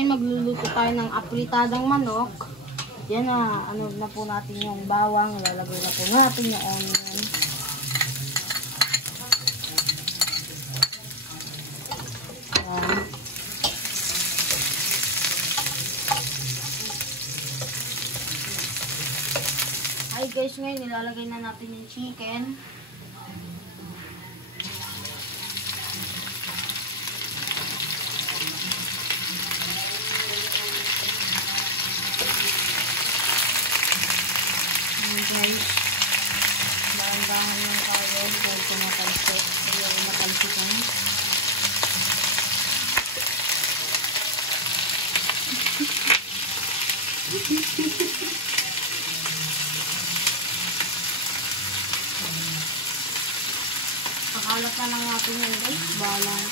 ngayon magluluto tayo ng apritadang manok. Yan na, ano na po natin yung bawang. Lalagay na po natin yung onion. Yan. Hi guys, ngayon nilalagay na natin yung chicken. Guys, dahan-dahan lang tayo dahil kumakalsik. Kaya makalsikan. Pakalat na lang natin yan guys. Balang.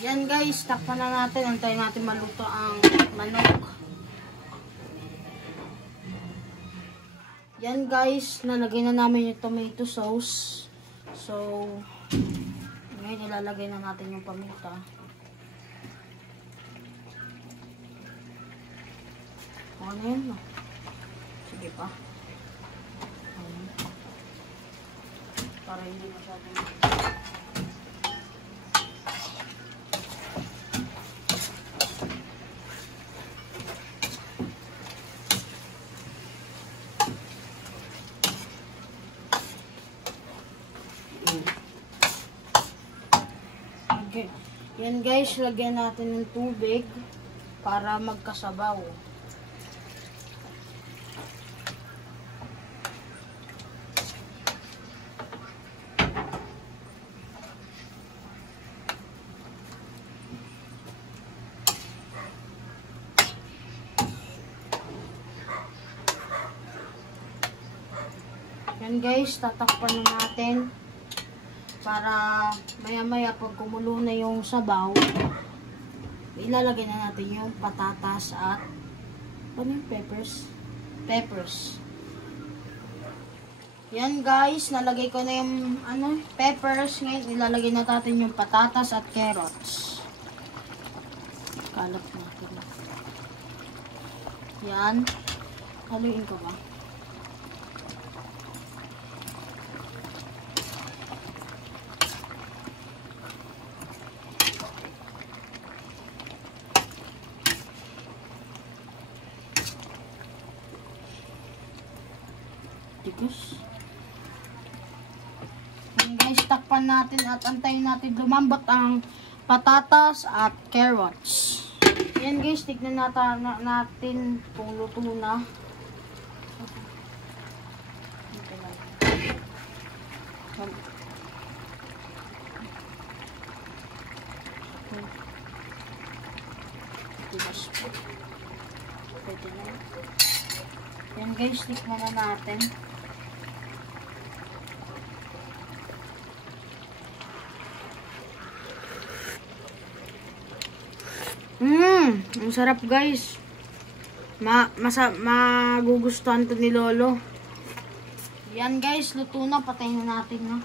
Yan guys, takpan na natin. Antayin natin maluto ang manok. Yan guys, nalagay na namin yung tomato sauce. So, ngayon ilalagay na natin yung paminta. Ano yun? Sige pa. Para hindi masyadong... Okay. Yan guys, lagyan natin ng tubig para magkasabaw. Yan guys, tatakpan na natin. Para maya-maya pag kumulo na yung sabaw, ilalagay na natin yung patatas at ano yung peppers. Yan guys, nalagay ko na yung peppers. Ngayon ilalagay na natin yung patatas at carrots. Kalat natin. Yan. Haluin ko ba? Yan guys, takpan natin at antayin natin lumambot ang patatas at carrots. Yan guys, tignan natin kung luto na. Pwede na. Yan guys, tikman na natin. Ang sarap guys. Magugustuhan to ni Lolo. Yan guys, luto na. Patayin na natin na.